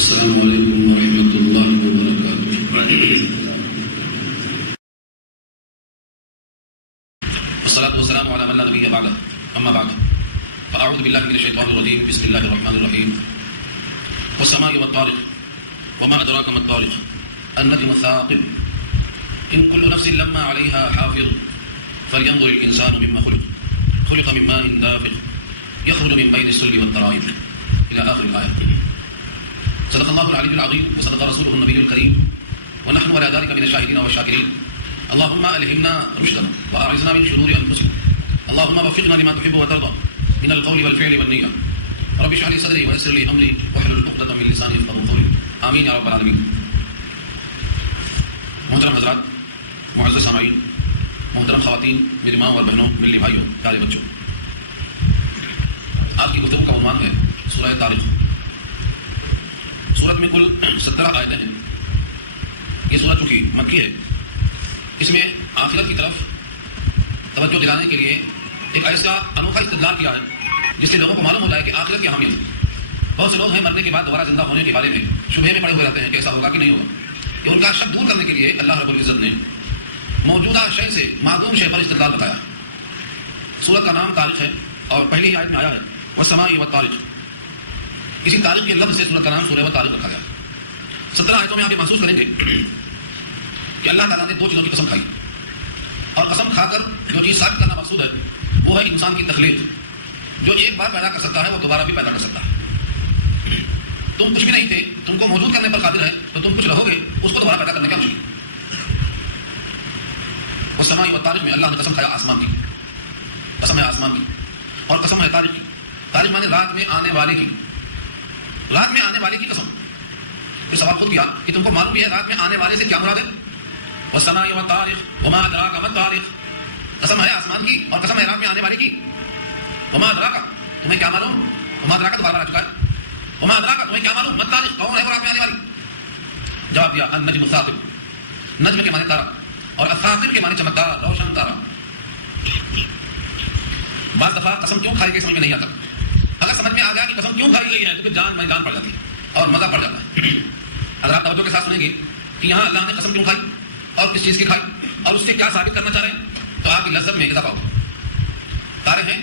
السلام علیکم ورحمۃ اللہ وبرکاتہ۔ والصلاة والسلام على من لا نبي بعده، أما بعد فأعوذ بالله من الشيطان الرجيم، بسم الله الرحمن الرحيم. والسماء والطارق وما أدراك ما الطارق النجم الثاقب إن كل نفس لما عليها حافظ فلينظر الإنسان مما خلق من ماء دافق يخرج من بين الصلب والترائب إلى آخر الآية. صدق الله العلي العظيم وصدق رسوله النبي الكريم ونحن على ذلك من الشاهدين والشاكرين. اللهم ألهمنا رشدنا وأعذنا من شرور أنفسنا. اللهم وفقنا لما تحب وترضى من القول والفعل والنية. رب اشرح لي صدري ويسر لي أمري واحلل عقدة من لساني يفقهوا قولي. آمين يا رب العالمين. محترم حضرات، معزز سامعین، محترم خواتین، میری ماں اور بہنوں، ملی بھائیوں، پیارے بچوں، آج کی گفتگو کا عنوان ہے سورہ طارق۔ سورت میں کل 17 آیتیں ہیں۔ یہ سورت چونکہ مکی ہے، اس میں آخرت کی طرف توجہ دلانے کے لیے ایک ایسا انوکھا استدلال کیا ہے جس سے لوگوں کو معلوم ہوتا ہے کہ آخرت کی اہمیت ہے۔ بہت سے لوگ ہیں مرنے کے بعد دوبارہ زندہ ہونے کے بارے میں شبہے میں پڑے ہوئے رہتے ہیں کہ ایسا ہوگا کہ نہیں ہوگا۔ کہ ان کا شک دور کرنے کے لیے اللہ رب العزت نے موجودہ شے سے معدوم شے پر استدلال بتایا۔ سورت کا نام طارق ہے اور پہلی ہی آیت میں آیا ہے والسماء والطارق۔ کسی طارق کے لفظ سے سورت کا نام سورہ طارق رکھا گیا۔ 17 آیتوں میں آپ یہ محسوس کریں گے کہ اللہ تعالیٰ نے 2 چیزوں کی قسم کھائی، اور قسم کھا کر جو چیز ثابت کرنا مقصود ہے وہ ہے انسان کی تخلیق۔ جو ایک بار پیدا کر سکتا ہے وہ دوبارہ بھی پیدا کر سکتا ہے۔ تم کچھ بھی نہیں تھے، تم کو موجود کرنے پر قادر ہے، تو تم کچھ رہو گے، اس کو دوبارہ پیدا کرنے کا مشکل۔ والسماء والطارق میں اللہ نے قسم کھایا آسمان کی، قسم ہے آسمان کی، اور قسم ہے طارق کی۔ طارق مانے رات میں آنے والے کی، رات میں آنے والے کی قسم۔ پھر سوال خود کیا کہ تم کو معلوم بھی ہے رات میں آنے والے سے کیا مراد ہے؟ والسماء والطارق وما ادراک ما الطارق، قسم ہے آسمان کی اور قسم ہے رات میں آنے والے کی۔ وما ادراک، تمہیں کیا معلوم؟ وما ادراک تو بار بار آ چکا ہے۔ وما ادراک، تمہیں کیا معلوم؟ ما الطارق، کون ہے وہ رات میں آنے والی؟ جواب دیا النجم الثاقب، نجم کے معنی تارا، اور الثاقب کے معنی چمکدار، روشن تارا۔ بعض دفعہ قسم کیوں کھائی گئی سمجھ میں نہیں آتا۔ اگر سمجھ میں آ گیا کہ قسم کیوں کھائی گئی ہے تو پھر جان میدان پڑ جاتی ہے اور مزہ پڑ جاتا ہے۔ اگر آپ توجہ کے ساتھ سنیں گے کہ یہاں اللہ نے قسم کیوں کھائی اور کس چیز کی کھائی اور اس سے کیا ثابت کرنا چاہ رہے ہیں، تو آپ کی لذت میں اضافہ ہوگا۔ تارے ہیں،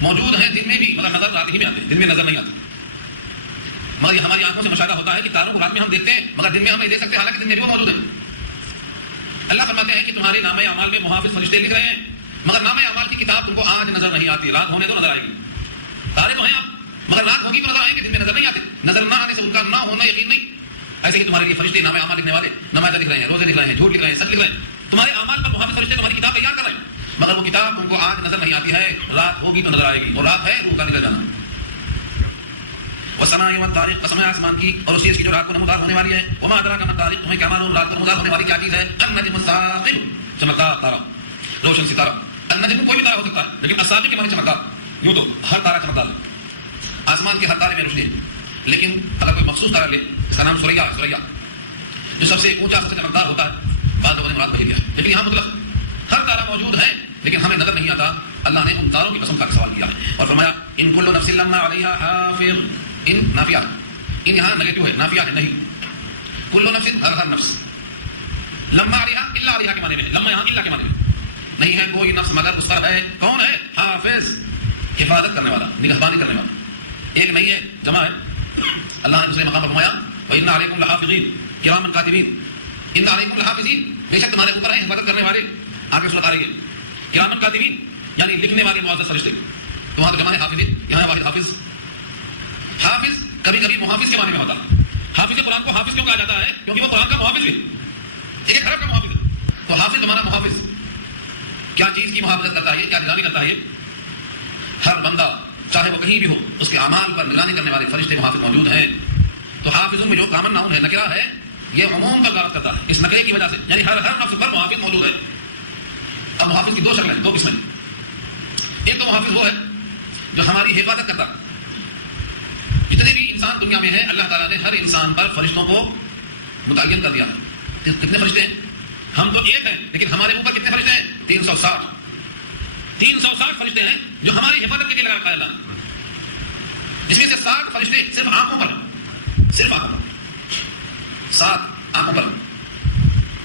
موجود ہیں دن میں بھی، مگر نظر رات ہی میں آتے ہیں، دن میں نظر نہیں آتے۔ مگر یہ ہماری آنکھوں سے مشاہدہ ہوتا ہے کہ تاروں کو رات میں ہم دیکھتے ہیں مگر دن میں ہم نہیں دیکھ سکتے، حالانکہ دن میں بھی وہ موجود ہیں۔ اللہ فرماتے ہیں کہ تمہارے نامہ اعمال میں محافظ فرشتے لکھ رہے ہیں، مگر نامہ اعمال کی کتاب تم کو آج نظر نہیں آتی، رات ہونے تو نظر آئے گی۔ تارے تو ہیں آپ، مگر رات ہوگی تو نظر آئیں گے، دن میں نظر نہیں آتے۔ نظر نہ آنے سے ان کا نہ ہونا یقین نہیں۔ ایسے ہی تمہارے لیے فرشتے نامہ اعمال لکھنے والے نمازیں لکھ رہے ہیں، روزے لکھ رہے ہیں، جھوٹ لکھ رہے ہیں، سچ لکھ رہے ہیں۔ تمہارے اعمال پر محافظ فرشتے تمہاری کتاب تیار کر رہے ہیں، مگر وہ کتاب تم کو آج نظر نہیں آتی ہے، رات ہوگی تو نظر آئے گی، اور رات ہے روح کا نکل جانا۔ والسماء والطارق، قسم ہے آسمان کی اور اس چیز کی جو رات کو نمودار ہونے والی ہے۔ وما ادراک ما الطارق، تمہیں کیا معلوم رات کو نمودار ہونے والی کیا چیز ہے؟ النجم الثاقب، چمکدار تارا، روشن ستارہ۔ النجم کوئی بھی تارا ہو سکتا ہے، لیکن الثاقب کے معنی چمکدار۔ یوں تو ہر تارا چمکدار ہے، آسمان کے ہر تارے میں روشنی ہے، لیکن اگر کوئی مخصوص تارا لے، اس کا نام سوریا جو سب سے اونچا سب سے چمکدار ہوتا ہے، بعض لوگوں نے مراد وہی لیا، لیکن یہاں مطلق ہر تارا موجود ہے لیکن ہمیں نظر نہیں آتا۔ اللہ نے ان تاروں کی قسم کا سوال کیا اور فرمایا ان کل نفس لما علیہا حافظ۔ ان نافیہ، ان یہاں نیگیٹو ہے، نافیہ ہے نہیں۔ کل نفس، ہر نفس، لما علیہا الا علیہا کے معنی میں، لما یہاں الا کے معنی میں، نہیں ہے کوئی نفس مگر اس پر ہے، کون ہے؟ حافظ، حفاظت کرنے والا، نگہبانی کرنے والا۔ ایک نہیں ہے، جمع ہے۔ اللہ نے دوسرے مقام پر فرمایا وَإِنَّ عَلَيْكُمْ لَحَافِظِينَ كِرَامًا كَاتِبِينَ، إِنَّ عَلَيْكُمْ لَحَافِظِينَ، بے شک تمہارے اوپر ہیں حفاظت کرنے والے۔ آگے سورت آ رہی ہے کرامن کاتبین، یعنی لکھنے والے معزز فرشتے۔ تو وہاں تو جمع ہے حافظین، یہاں ہے واحد حافظ۔ حافظ کبھی کبھی محافظ کے معنی میں ہوتا ہے۔ حافظ قرآن کو حافظ کیوں کہا جاتا ہے؟ کیونکہ وہ قرآن کا محافظ ہے، ایک حرف کا محافظ ہے۔ تو حافظ ہمارا محافظ کیا چیز کی محافظت کرتا ہے، کیا نگرانی کرتا ہے؟ ہر بندہ چاہے وہ کہیں بھی ہو، اس کے اعمال پر نگرانی کرنے والے فرشتے محافظ موجود ہیں۔ تو حافظوں میں جو کامن ناؤن ہے، نکرہ ہے، یہ عموم پر دعوت کرتا ہے اس نکرے کی وجہ سے، یعنی ہر نفس پر محافظ موجود ہے۔ اب محافظ کی 2 شکلیں، 2 قسمیں۔ ایک تو محافظ وہ ہے جو ہماری حفاظت کرتا ہے۔ جتنے بھی انسان دنیا میں ہیں، اللہ تعالیٰ نے ہر انسان پر فرشتوں کو متعین کر دیا ہے۔ کتنے فرشتے ہیں؟ ہم تو ایک ہیں، لیکن ہمارے اوپر کتنے فرشتے ہیں؟ 360 فرشتے ہیں جو ہماری حفاظت کے لیے لگا رکھا ہے اللہ نے، جس میں سے 60 فرشتے صرف آنکھوں پر، صرف آنکھوں پر، 7 آنکھوں پر.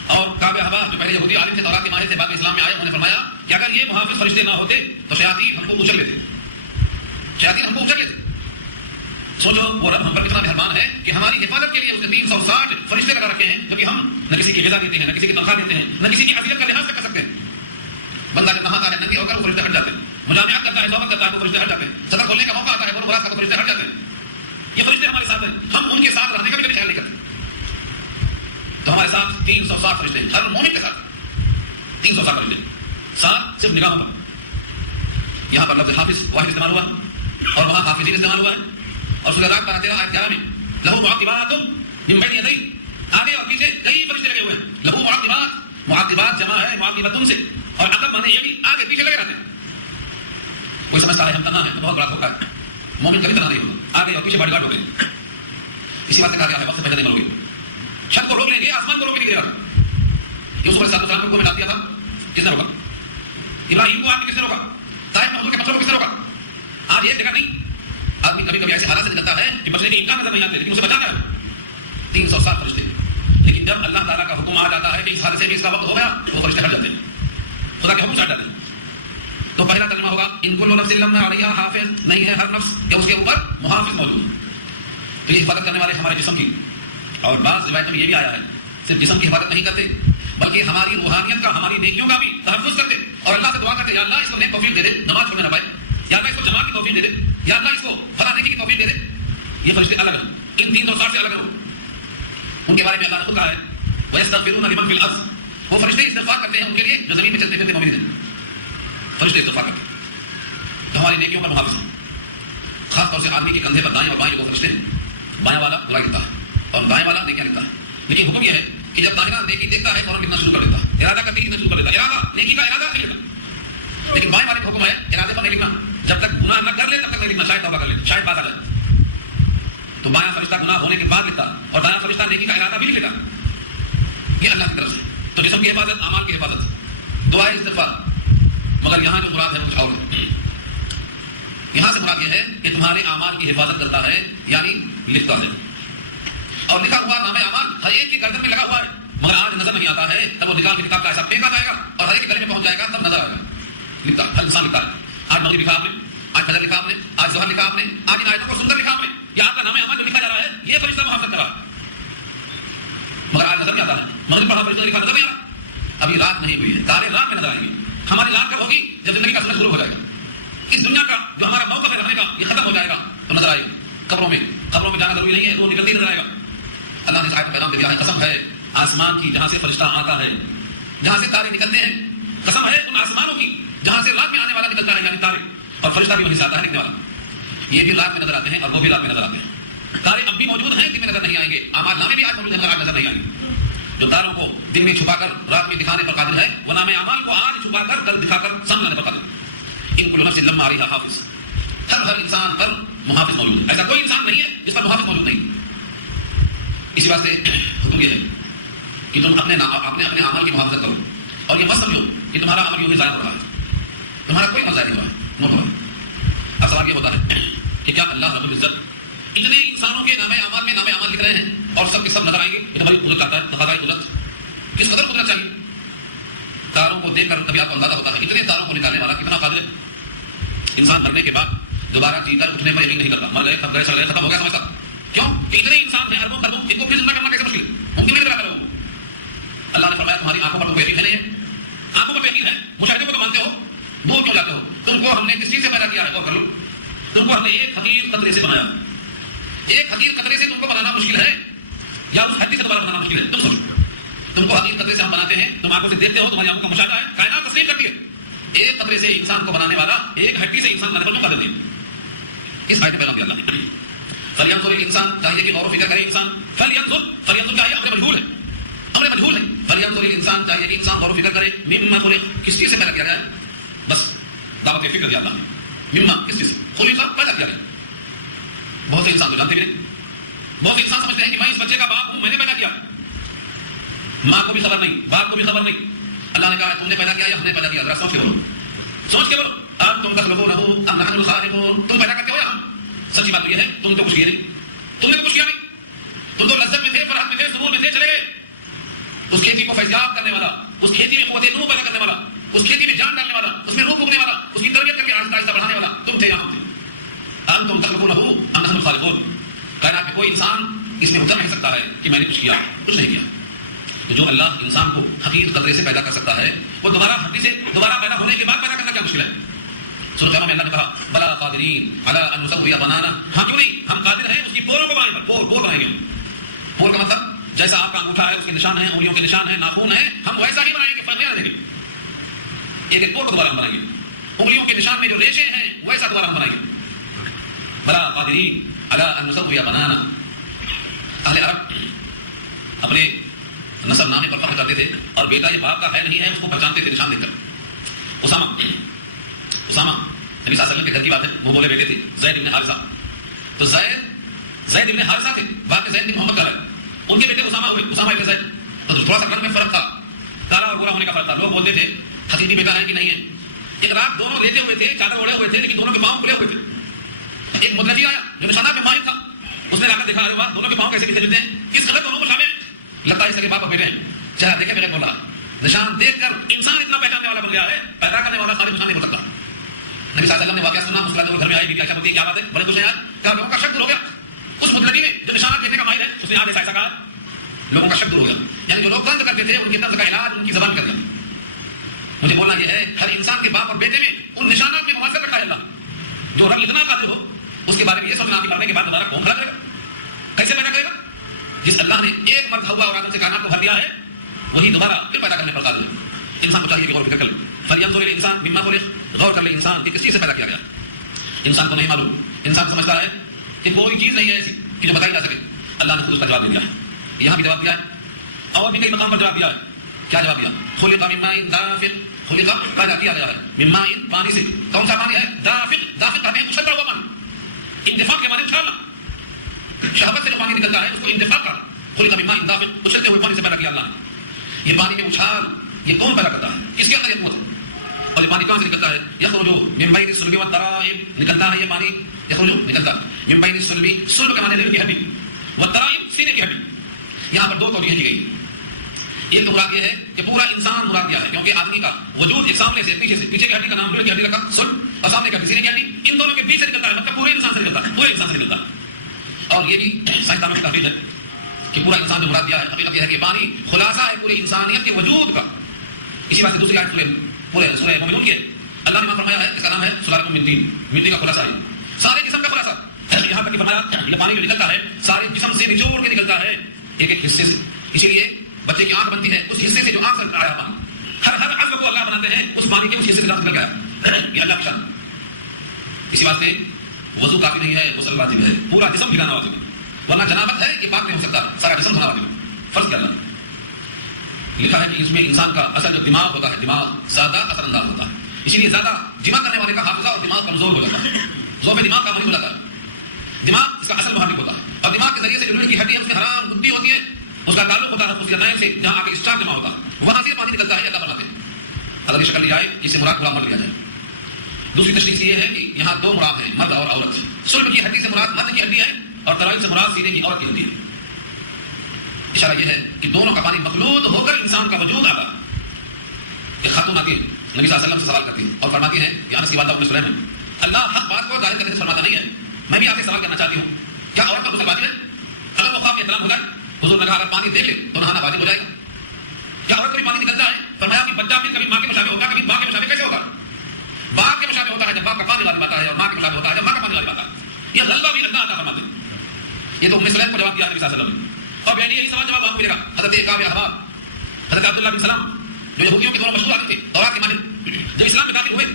اور کعب احبار جو پہلے یہودی عالم تھے، تورات کے ماہر تھے، بعد میں اسلام میں آئے، انہوں نے فرمایا کہ اگر یہ محافظ فرشتے نہ ہوتے تو شیاطین ہم کو اچل لیتے، شیاطین ہم کو اچل لیتے. سوچو وہ رب ہم پر کتنا مہربان ہے کہ ہماری حفاظت کے لیے اس نے 360 فرشتے لگا رکھے ہیں، جبکہ ہم نہ کسی کی غذا دیتے ہیں، نہ کسی کی تنخواہ دیتے ہیں، نہ کسی کی عزیت کا لحاظ کر سکتے ہیں. بندہ جب نہاتا ہے ننگے ہو کر وہ فرشتے ہٹ جاتے ہیں، مجامعات کرتا ہے، صحبت کرتا ہے، وہ فرشتے ہٹ جاتے ہیں، صدقہ کھولنے کا موقع آتا ہے، وہ براس کا فرشتے ہٹ جاتے ہیں. یہ فرشتے ہمارے ساتھ ہیں، ہم ان کے ساتھ رہنے کا بھی کبھی خیال نہیں کرتے. تو ہمارے ساتھ 360 فرشتے ہیں، ہر مومن کے ساتھ 360 فرشتے، 7 صرف نگاہوں پر. یہاں پر لفظ حافظ واحد استعمال ہوا اور وہاں حافظین استعمال ہوا ہے. اور سورہ راعد 13 آیت 11 میں لہو معقبات من بین یدیہ، آگے اور پیچھے کئی فرشتے لگے ہوئے ہیں. لہو معقبات، معقبات جمع ہے معقبتن سے، اور عقب مانے یہ بھی آگے پیچھے لگے رہتے ہیں. کوئی سمجھتا ہے ہم تنہا ہیں تو بہت بڑا دھوکہ ہے. مومن کبھی تنہا نہیں ہوگا، آگے اور پیچھے باڈی گارڈ ہو گئے. اسی بات سے کہا گیا ہے وقت سے پہلے نہیں مرو گے. چھت کو روک لیں گے، آسمان کو روک نہیں دے گا. یوسف علیہ السلام کو میں ڈال دیا تھا، کس نے روکا؟ ابراہیم کو آدمی کس نے روکا؟ طائف محمود کے پتھروں کو کس نے روکا؟ آج یہ جگہ نہیں. آدمی کبھی کبھی ایسے حالات سے نکلتا ہے کہ بچنے کے امکان نظر نہیں آتے، لیکن اسے بچانا ہے. 360 فرشتے. لیکن جب اللہ تعالیٰ کا حکم آ جاتا ہے کہ اس حادثے میں اس کا وقت ہو گیا تو وہ فرشتے ہٹ جاتے ہیں، خدا کے حکم سے ہٹ جاتے ہیں. تو پہلا ترجمہ ہوگا ان کل نفس الا علیہا حافظ، نہیں ہے ہر نفس کہ اس کے اوپر محافظ موجود. تو یہ حفاظت کرنے والے ہمارے جسم کی. اور بعض روایتوں میں یہ بھی آیا ہے صرف جسم کی حفاظت نہیں کرتے بلکہ ہماری روحانیت کا، ہماری نیکیوں کا بھی تحفظ کرتے اور اللہ سے دعا کرتے، یا اللہ اس کو نیک توفیق دے دے، نماز چھوڑنے نہ پائے، یا اللہ اس کو جماعت کی توفیق دے دے، یا اللہ اس کو فلاں نیکی کی توفیق دے دے. یہ فرشتے الگ ہیں، ان 360 سے الگ ہیں. ان کے بارے میں اللہ نے خود کہا ہے وَيَسْتَغْفِرُونَ لِمَنْ فِي الْأَرْضِ، وہ فرشتے استغفار کرتے ہیں ان کے لیے جو زمین میں چلتے پھرتے مومن ہیں. فرشتے استغفار کرتے ہیں تو ہماری نیکیوں پر محافظ ہیں. خاص طور سے آدمی کے کندھے پر دائیں اور بائیں جو فرشتے ہیں، بائیں والا برائی لکھتا ہے اور دائیں والا نیکیاں لکھتا ہے. لیکن حکم یہ ہے کہ جب دائیں نیکی دیکھتا ہے فوراً لکھنا شروع کر دیتا ہے، ارادہ کرتی لکھنا شروع کر دیتا ہے، ارادہ نیکی کا ارادہ نہیں لکھنا. لیکن بائیں والے کا حکم ہے ارادے پر نہیں لکھنا، جب تک گناہ نہ کر لے تب تک نہیں لکھنا، شاید توبہ کر لے، شاید بات آ جائے. تو بایاں فرشتہ گناہ ہونے کے بعد لکھتا اور دایاں فرشتہ نیکی کا ارادہ بھی لکھے گا. یہ اللہ کی طرف سے. تو جسم کی حفاظت، اعمال کی حفاظت، دعائے استغفار. مگر یہاں جو مراد ہے وہ کچھ اور ہے. یہاں سے مراد یہ ہے کہ تمہارے اعمال کی حفاظت کرتا ہے، یعنی لکھتا ہے. اور لکھا ہوا نام اعمال ہر ایک کی گردن میں لگا ہوا ہے، مگر آج نظر نہیں آتا ہے. تب وہ نکال کے کتاب کا ایسا پھینکا جائے گا اور ہر ایک کے گلے میں پہنچ جائے گا، تب نظر آئے گا. لکھتا ہر انسان لکھتا ہے. آج مغرب لکھا آپ نے، آج فجر لکھا آپ نے، آج ظہر لکھا آپ نے، آج ان آیتوں کو سن کر لکھا آپ نے. یہ آپ کا نام اعمال جو لکھا جا رہا ہے یہ فرشتہ محافظت کر رہا ہے، مگر آج نظر نہیں آتا ہے. مغرب پڑھا فرشتہ لکھا نظر نہیں آ رہا. ابھی رات نہیں ہوئی ہے، تارے رات میں نظر آئیں گے. ہماری رات کب ہوگی؟ جب زندگی کا سفر شروع ہو جائے گا. اس دنیا کا جو ہمارا موقف ہے رہنے کا یہ ختم ہو جائے گا تو نظر آئے گا. قبروں میں جانا ضروری نہیں ہے، وہ نکلتی نظر آئے گا. اللہ نے اس آیت میں پیغام دے دیا ہے، قسم ہے آسمان کی جہاں سے فرشتہ آتا ہے، جہاں سے تارے نکلتے ہیں. قسم ہے ان آسمانوں کی جہاں سے رات میں آنے والا نکلتا ہے، یعنی تارے. اور فرشتہ بھی وہیں سے آتا ہے لکھنے والا. یہ بھی رات میں نظر آتے ہیں اور وہ بھی رات میں نظر آتے ہیں. تارے اب بھی موجود ہیں، دن میں نظر نہیں آئیں گے. اعمال نامے بھی آج موجود ہیں مگر آج نظر نہیں آئیں گے. جو تاروں کو دن میں چھپا کر رات میں دکھانے پر قادر ہے، وہ نام اعمال کو آج چھپا کر کل دکھا کر سامنے لانے پر قادر ہے. ان کل نفس لما علیہا حافظ، ہر انسان پر محافظ موجود ہے. ایسا کوئی انسان نہیں ہے جس پر محافظ موجود نہیں. اسی واسطے حکم یہ ہے کہ تم اپنے اعمال کی محافظت کرو اور یہ مت سمجھو کہ تمہارا عمل یوں ہی ضائع ہو رہا ہے. تمہارا کوئی عمل ضائع نہیں ہو رہا ہے، نوٹ ہو رہا ہے. اب سوال یہ ہوتا ہے کہ کیا اللہ رب العزت اتنے انسانوں کے نام اعمال لکھ رہے ہیں اور سب کے سب نظر آئیں گے؟ یہ تو بڑی قدرت آتا ہے، تقاضۂ قدرت. کس قدر قدرت چاہیے؟ تاروں کو دیکھ کر کبھی آپ کو اندازہ ہوتا ہے اتنے تاروں کو نکالنے والا کتنا قادر ہے. انسان مرنے کے بعد دوبارہ جی کر اٹھنے پر یقین نہیں کرتا. مر گئے، تھک گئے، سڑ گئے، ختم ہو گیا سمجھتا. کیوں کہ اتنے انسان ہیں اربوں خربوں، ان کو پھر زندہ کرنا کیسے مشکل ہے، ممکن نہیں کرو. اللہ نے فرمایا تمہاری آنکھوں پر تم کو یقین ہے نہیں ہے. آنکھوں پر یقین ہے، مشاہدے کو تو مانتے ہو، دور کیوں جاتے ہو؟ تم کو ہم نے کس چیز سے پیدا کیا ہے غور کر لو. تم کو ہم نے ایک حقیر قطرے سے بنایا. ایک حقیر قطرے سے تم کو بنانا مشکل ہے یا اس ہڈی سے دوبارہ بنانا مشکل ہے؟ تم سوچو. تم کو حقیر قطرے سے ہم بناتے ہیں، تم آنکھوں سے دیکھتے ہو، تمہاری آنکھوں کا مشاہدہ ہے، کائنات تسلیم کرتی ہے. ایک قطرے سے انسان کو بنانے والا ایک ہڈی سے انسان بنانے پر کیوں قادر نہیں؟ اس آیت میں پیغام دیا اللہ نے. فَلْيَنْظُرِ الْإِنسان، چاہیے کہ غور و فکر کرے انسان. فَلْيَنْظُر کیا ہے؟ امر مجہول ہے، امر مجہول ہے. فَلْيَنْظُرِ الْإِنسان، چاہیے کہ انسان غور و فکر کرے. مِمَّا خُلِقَ، کس چیز سے پیدا کیا گیا ہے؟ بس دعوت فکر دیا اللہ نے. مما کس چیز سے خلق پیدا کیا گیا. بہت سے انسان تو جانتے بھی نہیں. بہت سے انسان سمجھتے ہیں کہ میں اس بچے کا باپ ہوں، میں نے پیدا کیا. ماں کو بھی خبر نہیں، باپ کو بھی خبر نہیں. اللہ نے کہا تم نے پیدا کیا یا ہم نے پیدا کیا؟ ذرا سوچ کے بولو، سوچ کے بولو. اب تم تخلقونہ ام نحن الخالقون، تم پیدا کرتے ہو یا ہم؟ سچی بات تو یہ ہے تم تو کچھ کیا نہیں، تم نے تو کچھ کیا نہیں. میں تھے چلے گئے. اس کھیتی کو فیضیاب کرنے والا, اس کھیتی میں قوت نمو پیدا کرنے والا, اس کھیتی میں جان ڈالنے والا, اس میں روح پھونکنے والا, اس کی تربیت کر کے آہستہ آہستہ بڑھانے والا تم تھے, یہاں تھے. انتم تخلقونہ ام نحن الخالقون. کائنات میں کوئی انسان اس میں اتر نہیں سکتا ہے کہ میں نے کچھ کیا, کچھ نہیں کیا. تو جو اللہ انسان کو حقیقی قدرے سے پیدا کر سکتا ہے, وہ دوبارہ ہڈی سے دوبارہ پیدا ہونے کے بعد پیدا کرنا کیا مشکل ہے. سورۃ قیامہ میں اللہ نے کہا بلا قادرین علی ان نسوی بنانا, ہاں کیوں نہیں, ہم قادر ہیں اس کی پوروں کو بنائیں, پور بنائیں گے. پور کا مطلب جیسا آپ کا انگوٹھا ہے, اس کے نشان ہیں, انگلیوں کے نشان ہیں, ناخون ہیں, ہم ویسا ہی بنائیں گے, فرق نہیں دیں گے. ایک پور کو دوبارہ ہم بنائیں گے. انگلیوں کے نشان میں جو ریشے ہیں ویسا دوبارہ ہم بنائیں گے. بلا قادرین علی ان نسوی بنانا. اہل عرب اپنے نسب نامے پر فخر کرتے تھے, اور بیٹا یہ باپ کا ہے نہیں ہے اس کو پہچانتے تھے نشان دیکھ کر. اسامہ نبی صلی اللہ علیہ وسلم کے گھر کی بات ہے, وہ بولے بیٹے تھے زید بن حارثہ. تو زید بن حارثہ تھے, باقی زید بن محمد کا ہے, ان کے بیٹے اسامہ ہوئے, اسامہ ابن زید. تو تھوڑا سا رنگ میں فرق تھا, کالا اور گورا ہونے کا فرق تھا. لوگ بولتے تھے حقیقی بیٹا ہے کہ نہیں ہے. ایک رات دونوں لیٹے ہوئے تھے, چادر اوڑے ہوئے تھے, لیکن دونوں کے پاؤں کھلے ہوئے تھے. ایک مدلجی آیا جو نشانات میں ماہر تھا, اس نے لا کر دیکھا, ارے واہ, دونوں کے پاؤں کیسے ملتے جلتے ہیں, کس قدر دونوں کو شامل ہیں, لگتا ہے اس کے باپ اور بیٹے ہیں. چہرہ دیکھے بغیر بول رہا, نشان دیکھ کر انسان اتنا پہچاننے والا بن گیا ہے, پیدا کرنے والا خالق نشان نہیں ہو سکتا. نبی صلی اللہ علیہ وسلم نے واقعہ سنا, مسلمان گھر میں آئی, کیا بولتی ہے, کیا بات ہے, بڑے خوش ہیں یار, کیا لوگوں کا شک دور ہو گیا. اس مدلجی نے جو نشانات دیکھنے کا ماہر ہے, اس نے آگے ایسا کہا, لوگوں کا شک دور ہو گیا. یعنی جو لوگ طنز کرتے تھے ان کے طنز کا علاج ان کی زبان کر دیا. مجھے بولنا یہ ہے, ہر انسان کے باپ اور بیٹے میں ان نشانات میں مماثلت رکھا ہے اللہ. جو رب اتنا قادر ہو, اس کے بارے میں یہ سوچنا کہ مرنے کے بعد دوبارہ کون کھڑا کرے گا, کیسے پیدا کرے گا. جس اللہ نے ایک مرد ہوا اور آدم سے کائنات کو بھر دیا ہے, وہی دوبارہ پھر پیدا کرنے پر قادر ہے. انسان کو چاہیے کہ غور فکر کر لے. فلینظر الانسان مما خلق, غور کر لے انسان کہ کس چیز سے پیدا کیا گیا. انسان کو نہیں معلوم, انسان سمجھتا ہے کہ کوئی چیز نہیں ہے ایسی کہ جو بتائی جا سکے. اللہ نے خود اس کا جواب دے دیا ہے, یہاں بھی جواب دیا ہے, اور بھی کئی مقام پر جواب دیا ہے. کیا جواب دیا, خلق من ماء دافق, خلق پیدا کیا گیا ہے من ماء, پانی سے. کون سا پانی ہے, دافق. دافق کہتے ہیں اچھلتا ہوا پانی, اندفاق کے معنی اچھالنا, شہوت سے جو پانی نکلتا ہے اس کو اندفاق کرنا. خلق من ماء دافق, اچھلتے ہوئے پانی سے پیدا کیا اللہ نے. یہ پانی میں اچھال, یہ کون پیدا کرتا ہے, کس کے اندر یہ قوت ہے, اور یہ پانی کہاں سے نکلتا ہے. یخرج من بین الصلب والترائب, نکلتا ہے یہ پانی, یخرج نکلتا من بین الصلب, صلب کا معنی دل کی ہڈی, والترائب سینے کی ہڈی. یہاں پر دو توجیہیں دی گئی. ایک تو مراد یہ ہے کہ پورا انسان مراد دیا ہے, کیونکہ آدمی کا وجود ایک سامنے سے پیچھے سے, پیچھے کی ہڈی کا نام دل کی ہڈی رکھا صلب, اور سامنے کا سینے کی ہڈی, ان دونوں کے بیچ سے نکلتا ہے, مطلب پورے انسان سے نکلتا ہے, پورے انسان سے نکلتا ہے. اور یہ بھی سائنسدانوں کی تحقیق ہے کہ پورا انسان جو مراد دیا ہے, حقیقت یہ ہے کہ پانی خلاصہ ہے پوری انسانیت کے وجود کا. اسی بات سے دوسری آیت پورے سورہ مومنون کی ہے, اللہ نے فرمایا ہے, اس کا نام ہے سلالۃ من طین, مٹی کا خلاصہ ہے, سارے جسم کا خلاصہ. یہاں تک کہ فرمایا یہ پانی جو نکلتا ہے سارے جسم سے نچوڑ کے نکلتا ہے, ایک ایک حصے سے. اسی لیے بچے کی آنکھ بنتی ہے اس حصے سے جو آنکھ سے آیا پانی, ہر عضو کو اللہ بناتے ہیں اس پانی کے اس حصے سے نکل گیا, یہ اللہ کی شان. اسی واسطے وضو کافی نہیں ہے, غسل واجب ہے, پورا جسم بھگانا واجب ہے, ورنہ جنابت ہے یہ پاک نہیں ہو سکتا, سارا جسم دھونا واجب ہے, فرض کیا اللہ. لکھا ہے کہ اس میں انسان کا اصل جو دماغ ہوتا ہے, دماغ زیادہ اثر انداز ہوتا ہے, اسی لیے زیادہ جمع کرنے والے کا حافظہ اور دماغ کمزور ہو جاتا ہے, ذوق دماغ کا مریض ہو جاتا ہے. دماغ اس کا اصل محرک ہوتا ہے, اور دماغ کے ذریعے سے جو کی ہڈی ہے اس میں حرام بدھی ہوتی ہے, اس کا تعلق ہوتا ہے اس کے عطائن سے, جہاں آ کے اسٹار جمع ہوتا ہے, وہاں سے پانی نکلتا ہے, اللہ بناتے ہیں. اگر یہ شکل لی جائے اس سے مراد پورا مر لیا جائے. دوسری تشریح یہ ہے کہ یہاں دو مراد ہیں, مرد اور عورت. صلب کی ہڈی سے مراد مرد کی ہڈی ہے, اور ترائب سے مراد سینے کی عورت کی ہڈی ہے. اشارہ یہ ہے کہ دونوں کا پانی مخلوط ہو کر انسان کا وجود آتا. ایک خاتون آتی ہے, نبی صلی اللہ علیہ وسلم سے سوال کرتی ہے اور فرماتی ہیں کہ انس کی والدہ ام سلیم ہے, اللہ حق بات کو ظاہر کرنے سے فرماتا نہیں ہے, میں بھی آپ سے سوال کرنا چاہتی ہوں, کیا عورت پر غسل واجب ہے؟ اگر وہ خواب احترام ہو جائے, حضور نے کہا اگر پانی دیکھ لے تو نہانا واجب ہو جائے گا. کیا عورت کو بھی پانی نکلتا ہے؟ فرمایا کہ بچہ بھی کبھی ماں کے مشابہ ہوتا ہے, کبھی باپ کے مشابہ کیسے ہوتا ہے؟ باپ کے مشابہ ہوتا ہے جب باپ کا پانی غالب آتا ہے, اور ماں کے مشابہ ہوتا ہے جب ماں کا پانی غالب آتا ہے. یہ غلبہ بھی اللہ عطا فرماتے ہیں. یہ تو ام سلیم کو جواب دیا نبی صلی اللہ علیہ وسلم نے, اور یعنی یہی سوال جواب آپ کو ملے گا. حضرت کعب احبار, حضرت عبداللہ بن سلام جو یہودیوں کے دونوں مشہور آدمی تھے, تورات کے ماہر, جب اسلام میں داخل ہوئے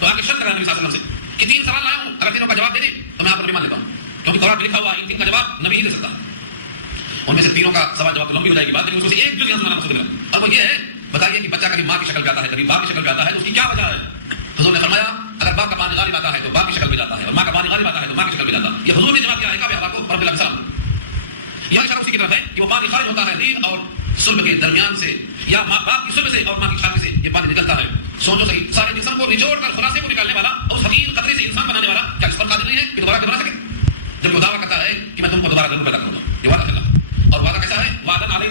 تو آ کے شرط کرایا نبی صلی اللہ علیہ وسلم سے کہ 3 سوال لایا ہوں, اگر تینوں کا جواب دے دیں تو میں آپ پر ایمان لیتا ہوں, کیونکہ تورات میں لکھا ہوا ان 3 کا جواب نبی ہی دے سکتا ہے. ان میں سے تینوں کا سوال جواب تو لمبی ہو جائے گی بات, لیکن اس میں سے ایک جو یہاں سنانا مقصود ہے, اور وہ یہ ہے, بتائیے کہ بچہ کبھی ماں کی شکل میں آتا ہے, کبھی باپ کی شکل میں آتا ہے, تو اس کی کیا وجہ ہے؟ حضور نے فرمایا اگر باپ کا پانی غالب آتا ہے تو باپ کی شکل میں جاتا ہے, اور ماں کا پانی غالب آتا ہے تو ماں کی شکل میں جاتا ہے. یہ حضور نے جواب دیا ہے کعب احبار کو رب العالمین. یہاں اشارہ اسی کی طرف ہے کہ وہ پانی خارج ہوتا ہے ریڑھ اور صلب کے درمیان سے, یا باپ کی صلب سے اور ماں کی چھاتی سے یہ پانی نکلتا ہے. سوچو صحیح, سارے جسم کو نچوڑ کر خلاصے کو نکالنے والا اور اس حقیقی قطرے سے انسان بنانے والا کیا اس پر قادر نہیں ہے کہ دوبارہ بنا سکے؟ جب وہ دعویٰ کرتا ہے کہ میں تم کو دوبارہ ضرور پیدا کروں گا, یہ وعدہ اللہ, اور وعدہ کیسا ہے؟ وعدہ علیہ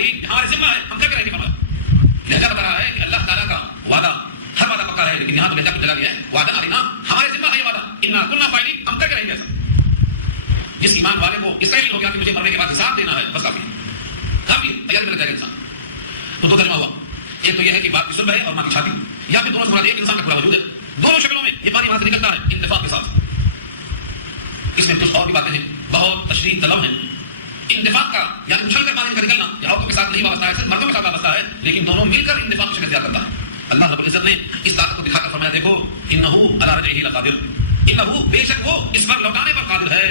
فاعلین، ہمارے ذمہ ہے، ہم کر کے رہیں گے. فرمایا لہجہ بتا رہا ہے کہ اللہ تعالیٰ کا وعدہ ہر وعدہ پکا ہے، لیکن یہاں تو لہجہ کچھ جگہ گیا ہے وعدہ علینا، ہمارے ذمہ ہے یہ وعدہ، انا کنا فاعلین، ہم کر کے رہیں گے. ایسا جس ایمان والے کو اس کا علم ہو گیا کہ مجھے مرنے کے بعد حساب دینا ہے، بس کافی کافی تیاری میں لگ جائے گا انسان. تو دو ترجمہ ہوا، ایک تو یہ ہے کہ باپ کی سلب ہے اور ماں کی چھاتی، یا پھر دونوں سے مراد ایک انسان کا پورا وجود ہے. دونوں شکلوں میں یہ پانی وہاں سے نکلتا ہے انتفاق کے ساتھ. اس میں کچھ اور بھی باتیں ہیں بہت تشریح طلب ہیں. انتفاق کا یعنی اچھل کر پانی کا نکلنا یہ عورتوں کے ساتھ نہیں وابستہ ہے، صرف مردوں کے ساتھ وابستہ ہے، لیکن دونوں مل کر انتفاق کی شکل اختیار کرتا ہے. اللہ رب العزت نے اس طاقت کو دکھا کر فرمایا دیکھو انہو علی رجعہ لقادر، انہو بے شک وہ اس پر لوٹانے پر قادر ہے.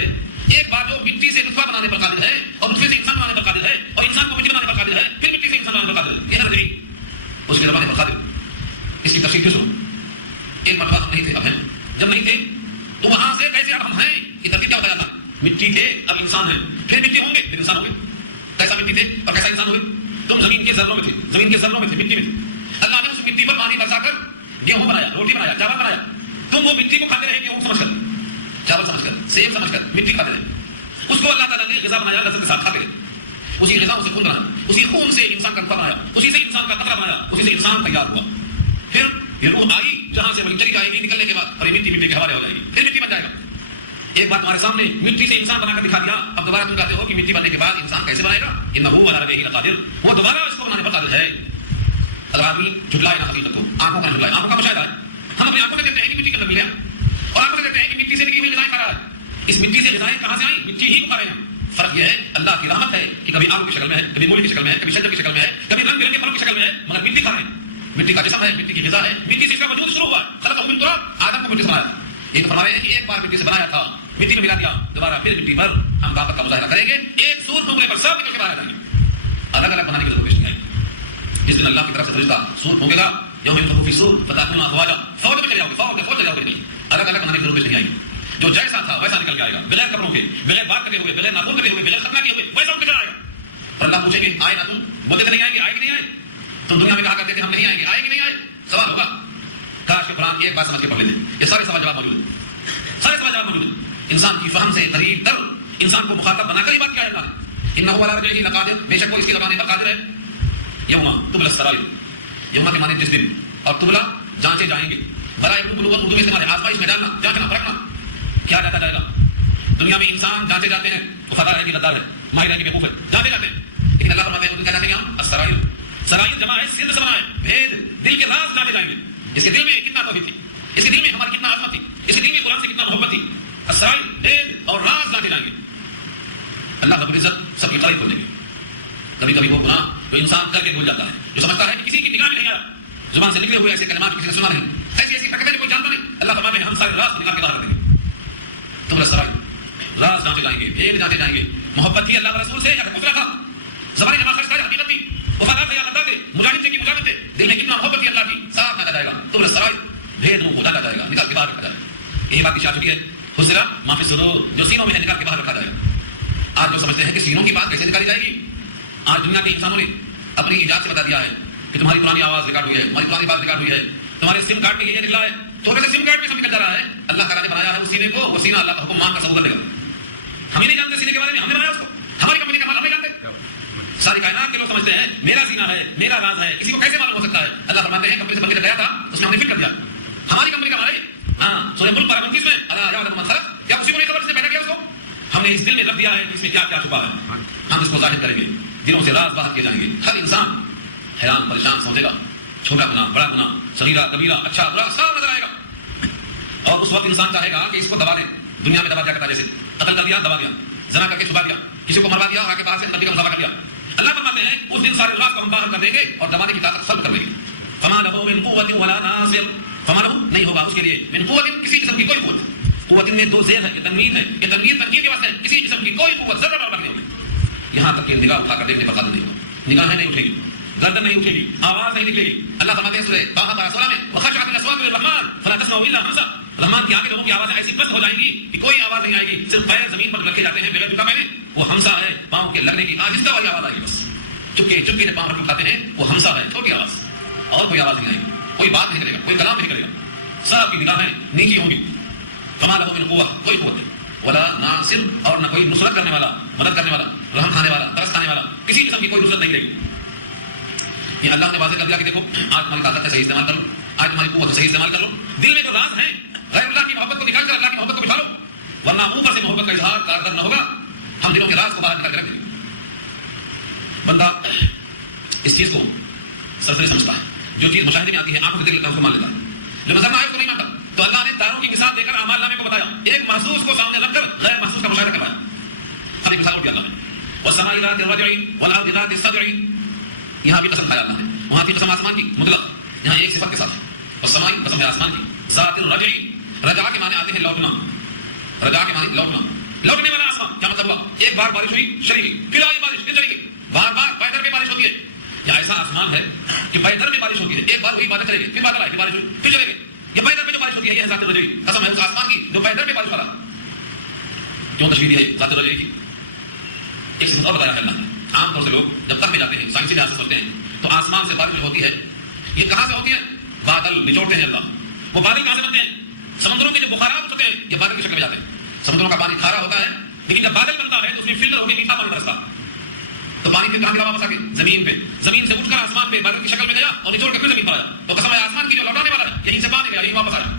ایک بار جو مٹی سے نطفہ بنانے پر قادر ہے اور نطفے سے انسان بنانے پر قادر ہے اور انسان کو مٹی بنانے پر قادر ہے پھر مٹی سے انسان بنانے پر قادر ہے، یہ ہے رجعی، اس کی زبان پر قادر. اس کی تفصیل کیوں سنو؟ ایک مرتبہ ہم نہیں تھے، اب ہیں. جب نہیں تھے تو وہاں سے کیسے اب ہم ہیں، یہ ترتیب کیا بتایا جاتا ہے؟ مٹی تھے اب انسان ہیں، پھر مٹی ہوں گے پھر انسان ہوں گے. کیسا مٹی تھے اور کیسا انسان ہوئے؟ تم زمین کے ذروں میں تھے، زمین کے ذروں میں تھے، مٹی میں تھے. اللہ نے اس مٹی پر پانی برسا کر گیہوں بنایا، روٹی بنایا، چاول بنایا. تم وہ مٹی کو کھاتے رہے، گیہوں سمجھ کر، چاول سمجھ کر، سیب سمجھ کر مٹی کھاتے رہے. اس کو اللہ تعالیٰ نے غذا بنایا، لذت کے ساتھ کھاتے رہے. اسی غذا سے خون بنایا، اسی خون سے انسان کا نطفہ بنایا، اسی سے انسان کا قطرہ بنایا، اسی سے انسان تیار ہوا. پھر یہ روح آئی جہاں سے وہی چلی جائے گی نکلنے کے بعد، اور یہ مٹی مٹی کے حوالے ہو جائے گی، پھر مٹی بن جائے گا. ایک بات تمہارے سامنے مٹی سے انسان بنا کر دکھا دیا، اب دوبارہ تم کہتے ہو کہ مٹی بننے کے بعد انسان کیسے بنائے گا؟ انہو علی رجعہ لقادر، وہ دوبارہ اس کو بنانے پر قادر ہے. اگر آدمی جھٹلائے نہ حقیقت کو، آنکھوں کا جھٹلائے، آنکھوں کا مشاہدہ ہے. ہم اپنی آنکھوں سے دیکھتے ہیں کہ مٹی کے اندر ملے اور آنکھوں سے دیکھتے ہیں کہ مٹی سے نکلی ہوئی غذائیں کھا رہا ہے. اس مٹی سے غذائیں کہاں سے آئیں؟ مٹی ہی کو کھا رہے ہیں. فرق یہ ہے اللہ کی رحمت ہے کہ کبھی آلو کی شکل میں ہے، کبھی مولی کی شکل میں ہے، کبھی شجر کی شکل میں ہے، کبھی رنگ برنگے پھلوں کی شکل میں ہے، مگر مٹی کھا رہے ہیں. مٹی کا جسم ہے، مٹی کی غذا ہے، مٹی سے اس کا وجود شروع ہوا. خلقہ من تراب، آدم کو مٹی سے بنایا. یہ تو فرما رہے ہیں کہ ایک بار مٹی سے بنایا تھا، مٹی میں ملا دیا، دوبارہ پھر مٹی پر ہم طاقت کا مظاہرہ کریں گے. ایک سور پھونکنے پر سب نکل کے باہر آ جائیں گے. الگ الگ بنانے کی ضرورت نہیں آئی. جس دن اللہ کی طرف سے فرشتہ سور پھونکے گا، یوم ینفخ فی الصور فتأتون افواجا، فوج میں چلے جاؤ گے، فوج چلے جاؤ گے. الگ الگ بنانے کی ضرورت نہیں آئی. جو جیسا تھا ویسا نکل کے آئے گا، بغیر کپڑوں کے، بغیر بات کرے ہوئے، بغیر ناخن کرے ہوئے، بغیر ختنہ کیے ہوئے، ویسا نکل آئے گا. اور اللہ پوچھیں گے آئے نہ تم؟ بولتے تو نہیں آئیں گے، آئے کہ نہیں آئے؟ تم دنیا میں کہا کرتے تھے ہم نہیں آئیں گے، آئے کہ نہیں آئے؟ سوال ہوگا. کاش کے قرآن ایک بات سمجھ کے پڑھ لیتے. یہ سارے سوال جواب موجود ہیں، سارے سوال جواب موجود ہیں. انسان کی فہم سے قریب تر انسان کو مخاطب بنا کر ہی بات کیا ہے اللہ نے. انہ علی رجعہ لقادر، بے شک وہ اس کی زبان پر قادر ہے. یوم تبلی السرائر، یوم کے معنی جس دن، اور تبلا جانچے جائیں گے. برائے اردو میں استعمال ہے، آزمائش میں ڈالنا، جانچنا پرکھنا. کیا جاتا جائے گا؟ دنیا میں انسان جانچے جاتے ہیں، وفادار ہے کہ غدار ہے، ماہر ہے کہ بیوقوف ہے، جانچے جاتے ہیں. لیکن اللہ فرماتے ہیں کیا جاتے ہیں یہاں؟ السرائر. سرائر جمع ہے، سر سے بنا ہے، بھید، دل کے راز جانے جائیں گے. اس کے دل میں کتنا توحید تھی، اس کے دل میں ہماری کتنا عظمت تھی، اس کے دل میں قرآن سے کتنا محبت تھی. اسرائیل بھید اور راز جانے جائیں گے. اللہ رب العزت سب کی قریب کھول دیں گے. کبھی کبھی وہ گناہ جو انسان کر کے بھول جاتا ہے، جو سمجھتا ہے کہ کسی کی نگاہ میں نہیں آیا، زبان سے نکلے ہوئے ایسے کلمات کسی نے سنا نہیں، ایسی ایسی حرکتیں کوئی جانتا نہیں، اللہ فرماتے ہیں ہم سارے راز نکال کے باہر کر دیں گے. تم اسرائیل راز جانچے جائیں گے، بھید جانچے جائیں گے. محبت تھی اللہ رسول سے یا کفر تھا، زبانی جمع خرچ تھا حقیقت تھی، وفادار تھے یا غدار تھے، مجاہد تھے کہ مجاہد تھے، دل میں کتنا محبت تھی اللہ کی، صاف نہ جائے گا. تم اسرائیل بھید منہ کھولا جائے گا، نکال کے باہر رکھا جائے گا. یہی بات کی شاہ چکی ہے. حسرا ما فی الصدور، جو سینوں میں ہے نکال کے باہر رکھا جائے گا. آج جو سمجھتے ہیں کہ سینوں کی بات کیسے نکالی جائے گی، آج دنیا کے انسانوں نے اپنی ایجاد سے بتا دیا ہے کہ تمہاری پرانی آواز ریکارڈ ہوئی ہے، تمہاری پرانی بات ریکارڈ ہوئی ہے، تمہارے سم کارڈ میں یہ نکلا ہے، تو ویسے سم کارڈ میں سب نکل جا رہا ہے. اللہ تعالیٰ نے بنایا ہے اس سینے کو، وہ سینہ اللہ کا حکم مان کر ثبوت دے گا. ہم ہی نہیں جانتے سینے کے بارے میں، ہم نے بنایا اس کو، ہماری کمپنی کا مال ہم نہیں جانتے. ساری کائنات کے لوگ سمجھتے ہیں میرا سینہ ہے، میرا راز ہے، کسی کو کیسے معلوم ہو سکتا ہے؟ اللہ فرماتے ہیں کمپنی سے بن کے گیا تھا، اس میں ہم نے فٹ کر دیا، ہماری کمپنی کا مال ہے. ہاں سورہ ملک 29 میں الا یعلم من خلق، کیا کسی کو نہیں خبر سے پیدا کیا اس کو؟ ہم نے اس دل میں رکھ دیا ہے اس میں کیا کیا چھپا ہے. ہم اس کو ظاہر کریں گے، دلوں سے راز باہر کیے جائیں گے. ہر انسان حیران پریشان سمجھے گا، چھوٹا گناہ، بڑا گناہ، صغیرہ کبیرہ، اچھا برا سب نظر آئے گا. اور اس وقت انسان چاہے گا کہ اس کو دبا دیں. دنیا میں دبا دیا کرتا، جیسے قتل کر دیا دبا دیا، زنا کر کے چھپا دیا، کسی کو مروا دیا اور آگے باہر سے نبی کا مظاہرہ کر دیا. اللہ فرماتے ہیں اس دن سارے راز کو ہم باہر کر دیں گے اور دبانے کی طاقت سلب کر دیں گے. فما لہو من قوت ولا ناصر، فما لہو نہیں ہوگا اس کے لیے من قوت کسی قسم کی کوئی قوت. قوت میں دو زیر ہے، یہ تنوین ہے، یہ تنوین تنقید کے واسطے ہے، کسی قسم کی کوئی قوت ذرہ برابر نہیں ہوگی. یہاں تک کہ نگاہ اٹھا کر دیکھنے پر قادر نہیں ہوگا، نگاہیں نہیں اٹھے گی، گردن نہیں اٹھے گی، آواز نہیں نکلے گی. اللہ فرماتے ہیں سورہ طٰہٰ 16 میں وخشعت الاصوات للرحمن فلا تسمع الا همسا، رحمان کے آگے لوگوں کی آوازیں ایسی بست ہو جائیں گی کہ کوئی آواز نہیں آئے گی. صرف پیر زمین پر رکھے جاتے ہیں بغیر جھکا پہنے، وہ ہمسا ہے، پاؤں کے لگنے کی آہستہ والی آواز آئے گی. بس چپکے چپکے سے پاؤں رکھ اٹھاتے ہیں، وہ ہمسا ہے، چھوٹی آواز، اور کوئی آواز نہیں آئے گی، کوئی بات نہیں کرے گا، کوئی کلام نہیں کرے گا. سب کی نگاہیں نیچی ہوں گی. فما لہو من قوہ، کوئی قوت نہیں، ولا ناصر، اور نہ کوئی نصرت کرنے والا، مدد کرنے والا، رحم کھانے والا، ترس کھانے والا، کسی قسم کی کوئی نصرت نہیں رہے گی. یہ اللہ نے واضح کر دیا کہ دیکھو آج تمہاری طاقت ہے صحیح استعمال کر لو، آج تمہاری قوت ہے صحیح استعمال کر لو، دل میں جو راز ہیں غیر اللہ کی محبت کو نکال کر اللہ کی محبت کو بٹھا لو، ورنہ اوپر سے محبت کا اظہار کارگر نہ ہوگا، ہم دلوں کے راز کو باہر نکال کے رکھ دیں گے۔ بندہ اس چیز کو سرسری سمجھتا ہے، جو چیز مشاہدے میں آتی ہے آنکھوں سے دیکھ لیتا ہے اس کو مان لیتا ہے، جو نظر نہ آئے اس کو نہیں مانتا۔ تو اللہ نے تاروں کی مثال دے کر اعمال نامے کو بتایا، ایک محسوس کو سامنے رکھ کر غیر محسوس کا مشاہدہ کروایا۔ اب ایک مثال اور دیا اللہ نے، والسماء ذات الرجع والارض ذات الصدع، یہاں بھی قسم کھایا اللہ نے، وہاں بھی قسم آسمان کی مطلق، یہاں ایک صفت کے ساتھ، والسماء قسم ہے آسمان کی، ذات الرجع، رجع کے معنی آتے ہیں لوٹنا، رجع کے معنی لوٹنا، لوٹنے والا آسمان، کیا مطلب ہوا؟ ایک بار بارش ہوئی چلی گئی، پھر آئی بارش پھر چلی گئی، بار بار پیدر میں بارش ہوتی ہے، یہ ایسا آسمان ہے کہ پیدر میں بارش ہوتی ہے، ایک بار ہوئی بادل چلے گئے، پھر بادل آئے، پھر بارش ہوئی، پھر چلے گئے، یہ پیدر میں جو بارش ہوتی ہے یہ ہے ذات الرجع، قسم ہے اس آسمان کی جو پیدر میں بارش ہو رہا۔ کیوں تشبیہ ہے ذات الرجع کی؟ ایک صفت اور بتایا ہے اللہ نے، عام طور سے لوگ جب تک میں جاتے ہیں سائنسی لحاظ سے سوچتے ہیں تو آسمان سے بارش جو ہوتی ہے یہ کہاں سے ہوتی ہے؟ بادل نچوڑتے ہیں اللہ، وہ بادل کہاں سے بنتے ہیں؟ سمندروں کے جو بخارات ہوتے ہیں یہ بادل کی شکل میں جاتے ہیں، سمندروں کا پانی کھارا ہوتا ہے لیکن جب بادل بنتا ہے تو اس میں فلٹر ہو کے میٹھا پانی برستا، تو پانی پھر کہاں گرا واپس آ کے زمین پہ، زمین سے اٹھ کر آسمان پہ بادل کی شکل میں گیا اور نچوڑ کر پھر زمین پر آیا، تو قسم ہے آسمان کی جو لوٹانے والا ہے یہیں سے پانی گیا یہیں واپس آیا،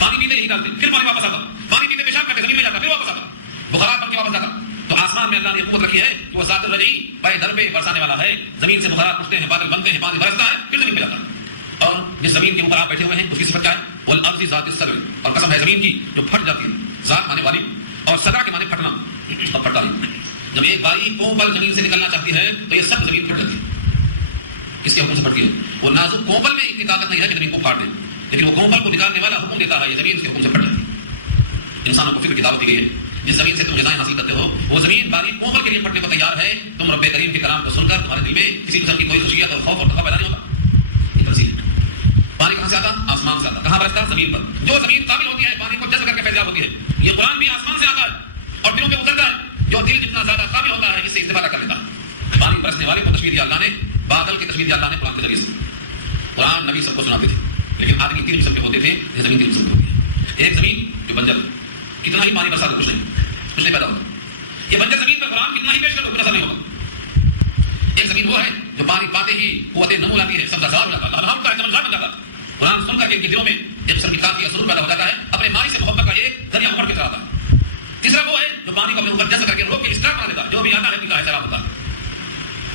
پانی پیتے یہی ڈالتے پھر پانی واپس آتا، پانی پیتے پیشاب کرتے زمین میں جاتا پھر واپس آتا، بخارات بن کے واپس آتا۔ تو آسمان میں اللہ نے قوت رکھی ہے کہ وہ ذات الرجع پائے در پہ برسانے والا ہے، زمین سے بخارات اٹھتے ہیں، بادل بنتے ہیں، پانی برستا ہے پھر زمین پہ جاتا ہے، اور جس زمین کے اوپر آپ بیٹھے ہوئے ہیں اس کی صفت کیا ہے؟ والارض ذات الصدع، اور قسم ہے زمین کی جو پھٹ جاتی ہے، ذات مانے والی اور صدع کے مانے پھٹنا اور پھٹ ڈالنا، جب ایک باریک کومپل زمین سے نکلنا چاہتی ہے تو یہ سب زمین پھٹ جاتی ہے، کس کے حکم سے پھٹتی ہے؟ وہ نازک کومپل میں اتنی طاقت نہیں ہے کہ زمین کو پھاڑ دے، لیکن وہ کومپل کو نکالنے والا حکم دیتا ہے، یہ زمین کے حکم سے پھٹ جاتی ہے۔ انسانوں کو فکر کی دعوت دی گئی ہے، جس زمین سے تم غذائیں حاصل کرتے ہو وہ زمین باریک کومل کے لیے پھٹنے کو تیار ہے، تم رب کریم کے کلام کو سن کر تمہارے دل میں کسی قسم کی کوئی خشیت اور خوف اور تقوی پیدا نہیں ہوتا۔ یہ تفصیل پانی کہاں سے آتا؟ آسمان سے آتا، کہاں برستا؟ زمین پر، جو زمین قابل ہوتی ہے پانی کو جذب کر کے پیدا ہوتی ہے، یہ قرآن بھی آسمان سے آتا ہے اور دلوں پہ اترتا ہے، جو دل جتنا زیادہ قابل ہوتا ہے اس سے استفادہ کر لیتا ہے۔ پانی برسنے والے کو تشبیہ دیا اللہ نے، بادل کی تشبیہ دیا اللہ نے قرآن کے ذریعے سے، قرآن نبی سب کو سناتے تھے، لیکن آدمی تین قسم کے ہوتے تھے، یہ زمین تین قسم کی ہوتی ہے، ایک زمین جو بنجر کتنا ہی پانی برسا تو کچھ نہیں پیدا ہوتا، یہ بنجر زمین پر قرآن کتنا ہی پیش کر تو اثر نہیں ہوگا۔ ایک زمین وہ ہے جو پانی پاتے ہی قوت نمو لاتی ہے، سبزار ہو جاتا ہے، الحمد کا سمجھدار بن جاتا ہے، قرآن سن کر کے ان کے دلوں میں ایک قسم کی کافی سرور پیدا ہو جاتا ہے، اپنے مائی سے محبت کا ایک ذریعہ ابھر کے چلاتا ہے۔ تیسرا وہ ہے جو پانی کو اپنے اوپر جذب کر کے روک کے اسٹارٹ بنا دیتا ہے، جو بھی آتا ہے پیتا ہے سیراب ہوتا ہے۔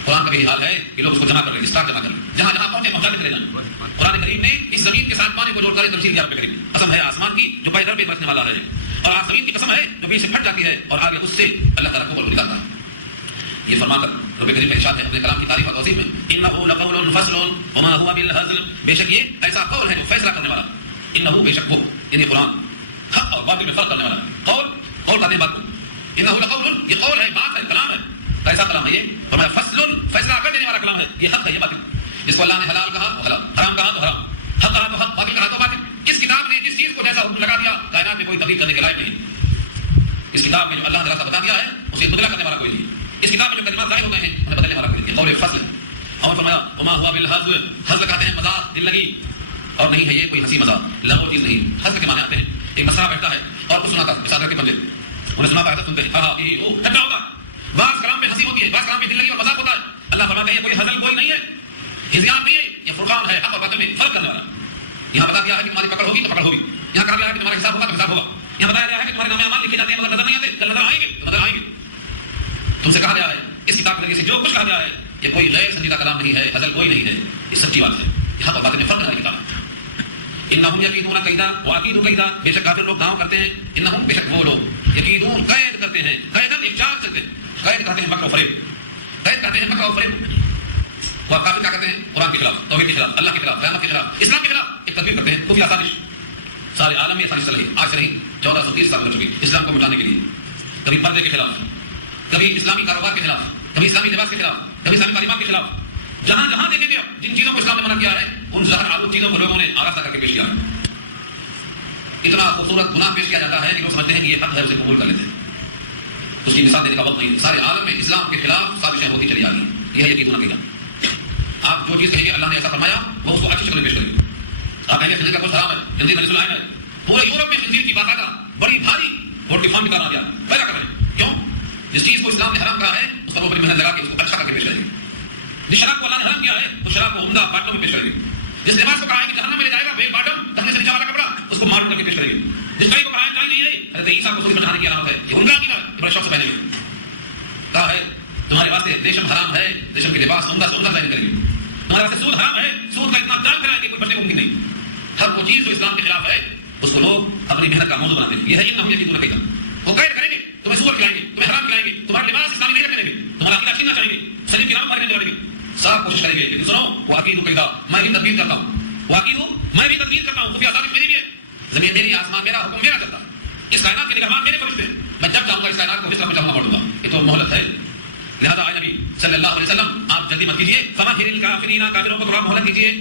قرآن کا بھی حال ہے کہ لوگ اس کو جمع کر لیں، اسٹارٹ جمع کر لیں، جہاں جہاں پہنچے پہنچاتے چلے جائیں۔ قرآن کریم نے اس زمین کے ساتھ پانی کو جوڑ کر تمثیل دیا، رب کریم قسم ہے آسمان کی جو پائے در پہ برسنے والا ہے، اور آج زمین کی قسم ہے جو بیچ سے پھٹ جاتی ہے اور آگے اس سے اللہ تعالیٰ کو نکالتا ہے۔ یہ فرما کر رب کریم کا ارشاد ہے اپنے کلام کی تعریف اور توصیف میں، انہ لقول فصل وما هو بالهزل، بے شک یہ ایسا قول ہے جو فیصلہ کرنے والا، انہ بے شک وہ یعنی قرآن حق اور باطل میں فرق کرنے والا، قول کرنے بات کو، انہ لقول یہ قول ہے، بات ہے، کلام ہے، کیسا کلام ہے یہ؟ فرمایا فصل فیصلہ کر دینے والا کلام ہے، یہ حق ہے، یہ باطل، جس کو اللہ نے حلال کہا وہ حلال، حرام کہا تو حرام، حق کہا تو حق، باطل کہا تو باطل۔ کس کتاب نے جس چیز کو جیسا حکم لگا دیا کائنات میں کوئی تبدیل کرنے کے لائق نہیں، اس کتاب میں جو اللہ نے راستہ بتا دیا ہے اسے بدلا کرنے والا کوئی نہیں، اس کتاب میں جو کلمات ظاہر ہوتے ہیں انہیں بدلنے والا کوئی نہیں، قول فصل ہے۔ اور فرمایا وما هو بالهزل، ہزل کہتے ہیں مذاق، دل لگی، اور نہیں ہے یہ کوئی ہنسی مذاق، لغو چیز نہیں، ہزل کے معنی آتے ہیں ایک مسئلہ بیٹھتا ہے اور کچھ سناتا ہے، مثال کر کے بندے انہیں سناتا ہے تو سنتے ہیں ہاں ہاں یہ ٹھٹا ہوتا ہے، بعض کلام میں ہنسی ہوتی ہے، بعض کلام میں دل لگی اور مذاق ہوتا ہے۔ اللہ فرماتے ہیں کوئی ہزل کوئی نہیں ہے، ہزیان نہیں ہے، یہ فرقان ہے حق اور باطل میں فرق کرنے والا۔ یہاں بتا دیا ہے کہ تمہاری پکڑ ہوگی تو پکڑ ہوگی، یہاں کہا گیا ہے کہ تمہارا حساب ہوگا تو حساب ہوگا، یہاں بتایا گیا ہے کہ تمہارے نام اعمال لکھے جاتے ہیں مگر نظر نہیں آتے، کل نظر آئیں گے تو نظر آئیں گے۔ تم سے کہا گیا ہے اس کتاب کے ذریعے سے جو کچھ کہا گیا ہے یہ کوئی غیر سنجیدہ کلام نہیں ہے، ہزل کوئی نہیں ہے، یہ سچی بات ہے، یہ حق اور باطل میں فرق کرنے والی کتاب ہے۔ انہم یکیدون کیدا واکید کیدا، بے شک کافر لوگ داؤں کرتے ہیں، انہم بے شک وہ لوگ یکیدون قید کرتے ہیں، قیدن ایک چال چلتے ہیں، قید کہتے ہیں مکر و فریب، قید کہتے ہیں مکر و فریب، وہ کافر کیا کرتے ہیں؟ قرآن کے خلاف، توحید کے خلاف، اللہ کے خلاف، قیامت کے خلاف، اسلام کے خلاف ایک تدبیر کرتے ہیں، خفیہ سازش، سارے عالم میں سازش چل رہی، آج سے نہیں 1430 سال ہو چکی اسلام کو مٹانے کے لیے، کبھی پردے کے خلاف، کبھی اسلامی کاروبار کے خلاف، کبھی اسلامی لباس کے خلاف، کبھی اسلامی تعلیمات کے خلاف، جہاں جہاں دیکھیں گے جن چیزوں کو اسلام نے منع کیا ہے ان زہر آلود چیزوں کو لوگوں نے آراستہ کر کے پیش کیا ہے۔ اتنا خوبصورت گناہ پیش کیا جاتا ہے کہ لوگ سمجھتے ہیں کہ یہ حق ہے، اسے قبول کر لیتے ہیں، اس کی مثال دینے کا وقت نہیں، سارے عالم میں اسلام کے خلاف سازشیں ہوتی چلی آ رہی ہیں، یہ ہے یقین عقیدہ۔ آپ جو چیز کہیں گے اللہ نے ایسا فرمایا وہ اس کو اچھی شکل میں پیش کریں گے، آپ کہیں گے خنزیر کا گوشت حرام ہے، خنزیر نجس العین ہے، پورے یورپ میں خنزیر کی بات آگا بڑی بھاری ووٹ ڈیفام کی طرح آ گیا، پیدا کر رہے ہیں، کیوں؟ جس چیز کو اسلام نے حرام کہا ہے اس پر وہ بڑی محنت لگا کے اس کو اچھا کر کے پیش کریں گے، جس شراب کو اللہ نے حرام کیا ہے وہ شراب کو عمدہ باٹوں میں پیش کریں گے. جس لباس کو کہا ہے کہ جہنم میں لے جائے گا بیل باٹم ٹخنے سے نیچے والا کپڑا اس کو مارون کر کے پیش کریں گے. جس کڑی کو کہا ہے کڑی نہیں ہے حضرت عیسیٰ کو خود بچانے کی علامت ہے یہ ان کا عقیدہ ہے بڑے شوق سے پہنے گے. کہا ہے تمہارے واسطے ریشم حرام ہے ریشم کے لباس عمدہ سے عمدہ پہنے کریں گے. تمہارے واسطے سود حرام ہے سود کا اتنا جال پھیلائیں گے کوئی بچنے کو ممکن نہیں. ہر وہ چیز جو اسلام کے خلاف ہے اس کو لوگ اپنی محنت کا موضوع بناتے ہیں. یہ ہے انہم یقینون کہا وہ قید کریں گے تمہیں سود کھلائیں گے تمہیں حرام کھلائیں گے تمہارے لباس اسلامی نہیں رکھنے دیں گے تمہارا عقیدہ چھیننا چاہیں گے سلیم کی نام مارنے لگیں گے. سب کوشش کریں گے لیکن سنو وہ عقید قیدا میں بھی تدبیر کرتا ہوں وہ عقید میں بھی تدبیر کرتا ہوں خفیہ ثابت میری بھی ہے. زمین میری آسمان میرا حکم میرا چلتا اس کائنات کے نگہبان میرے فرشتے ہیں. میں جب چاہوں گا اس کائنات کو کس طرح بچاؤں گا پڑوں گا. یہ تو مہلت ہے. لہذا آئے نبی صلی اللہ علیہ وسلم آپ جلدی مت کیجیے. فمہل الکافرین کافروں کو تھوڑا مہلت دیجیے.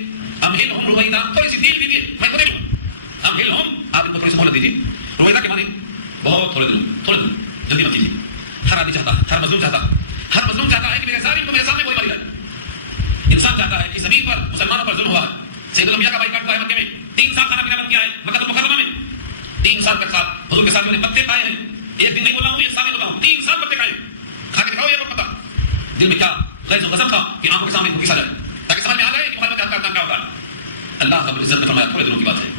امہلہم رویدا تھوڑی سی ڈھیل دیجیے میں تو دیکھ لوں. امہلہم آپ ان کو تھوڑی سی مہلت دیجیے. رویدا کے معنی بہت تھوڑے دن جلدی مت کیجیے. ہر آدمی چاہتا ہے ہر مظلوم چاہتا ہے کہ میرے ظالم کو میرے سامنے گولی ماری جائے. انسان چاہتا ہے کہ زمین پر مسلمانوں پر ظلم ہوا ہے. سید الانبیاء کا بائیکاٹ ہوا ہے مکے میں 3 سال کھانا پینا بند کیا ہے مکہ المکرمہ میں. 3 سال تک حضور کے ساتھ پتے کھائے ہیں. ایک دن نہیں بولا ہوں ایک سال نہیں بولا ہوں 3 سال پتے کھائے کھا کے دکھاؤ یہ لوگ پتا دل میں کیا غیظ و غضب تھا کہ آنکھوں کے سامنے کو کھینچا جائے تاکہ سمجھ میں آ جائے کہ محمد کا کیا ہوتا ہے. اللہ رب العزت نے فرمایا تھوڑے دنوں کی بات ہے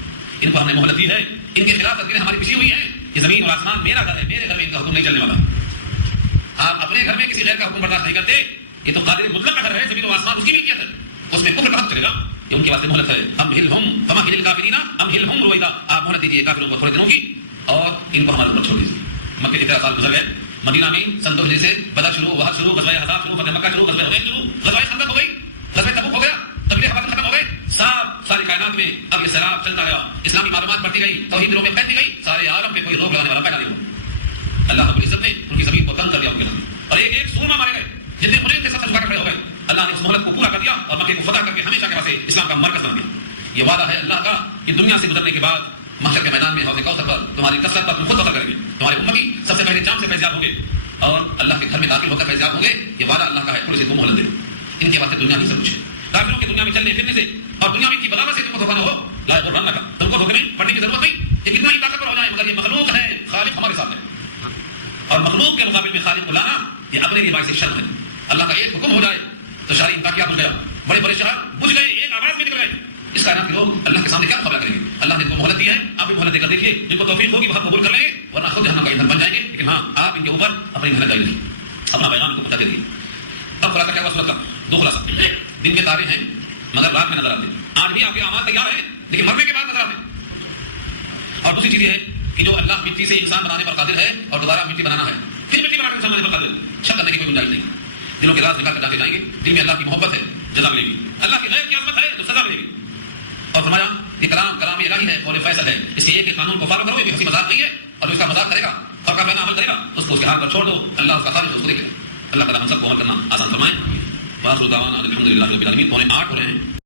ان کو ہم نے مہلت دی ہے. ان کے خلاف تدبیریں ہماری پیچھے ہوئی ہیں. یہ زمین اور آسمان میرا گھر ہے میرے گھر میں ان کا حکم نہیں چلنے والا. آپ اپنے گھر میں کسی غیر کا حکم برداشت نہیں کرتے. یہ تو قادر مطلق کا گھر ہے زمین و آسمان اس کی ملکیت ہے اس میں کفر کا حق چلے گا. یہ ان کے واسطے مہلت ہے. امہلہم فمہل الکافرین امہلہم رویدا آپ مہلت دیجیے کافروں کو تھوڑے دنوں کی اور ان کو ہمارے اوپر چھوڑ دیجیے. مکے کے 13 سال گزر گئے. مدینہ میں سن 2 ہجری سے بدر شروع وحد شروع غزوہ احزاب شروع فتح مکہ شروع غزوہ حنین شروع غزوہ خندق ہو گئی غزوہ تبوک ہو گیا تبلیغ حوازن ختم ہو گئے. ساری کائنات میں اب یہ سیلاب چلتا گیا. اسلامی معلومات بڑھتی گئی توحید دلوں میں پھیلتی گئی. سارے عالم میں کوئی روک لگانے والا پیدا نہیں ہوا. اللہ رب العزت نے ان کی زمین کو تنگ کر دیا اور ایک سورما مارے گئے جتنے مجرم تھے سب جھکا کھڑے ہو گئے. اللہ نے اس مہلت کو پورا کر دیا اور مکے کو فتح کر کے ہمیشہ کے واسطے اسلام کا مرکز بنا دیا. یہ وعدہ ہے اللہ کا کہ دنیا سے گزرنے کے بعد محشر کے میدان میں حوض کوثر پر تمہاری کثرت پر تم خود فخر کریں گے. تمہارے امتی سب سے پہلے چاند سے فیضیاب ہوں گے اور اللہ کے گھر میں داخل ہو کر فیضیاب ہوں گے. یہ وعدہ اللہ کا ہے. تھوڑی سی تم مہلت دے. ان کے واسطے دنیا کی سب کچھ ہے. کافروں کی دنیا میں چلنے پھرنے سے اور دنیا کی بغاوت سے تم کو دھوکہ نہ ہو. لا یغرنک تم کو دھوکے میں پڑنے کی ضرورت نہیں. یہ کتنا ہی طاقتور ہو جائے مگر یہ مخلوق ہے خالق ہمارے ساتھ ہے اور مخلوق کے مقابل میں خالق کو لانا یہ اپنے لیے باعث شرم ہے. اللہ کا ایک حکم ہو جائے تو ساری انتہا بجھ گیا. بڑے بڑے شہر بجھ گئے ایک آواز میں نکل گئے. اس کائنات کے لوگ اللہ کے سامنے کیا مقابلہ کریں گے. اللہ نے ان کو مہلت دی ہے. آپ بھی مہلت دے کر دیکھیے. جن کو توفیق ہوگی وہ قبول کر لیں گے ورنہ خود جہنم کا ایندھن بن جائیں گے. لیکن ہاں آپ ان کے اوپر اپنی محنت جاری رکھیے اپنا پیغام ان کو پہنچاتے رہیے. اب خلاصہ کیا ہوا سورت کا 2 خلاصہ. دن کے تارے ہیں مگر رات میں نظر آتے. آج بھی آپ کے اعمال تیار ہیں لیکن مرنے کے بعد نظر آتے. اور دوسری چیز یہ ہے کہ جو اللہ مٹی سے انسان بنانے پر قادر ہے اور دوبارہ مٹی بنانا ہے پھر مٹی بنا کر انسان بنانے پر قادر ہے. شک کرنے کی کوئی گنجائش نہیں. دلوں کے راز نکال کر جانے جائیں گے. دل میں اللہ کی محبت ہے جزا ملے گی. اللہ کی غیب کی عظمت ہے تو سزا ملے گی. اور فرمایا یہ کلام الہی ہے قول فیصل ہے. اس کے ایک قانون کو فالو کرو. یہ بھی ہنسی مذاق نہیں ہے اور جو اس کا مذاق کرے گا اور کا عمل کرے گا اس کو اس کے ہاتھ پر چھوڑ دو. اللہ اس کا خالق اس کو دیکھے. اللہ تعالیٰ ہم سب کو عمل کرنا آسان فرمائے. باخر دعوانا الحمدللہ رب العالمین. 7:45 ہو رہے ہیں.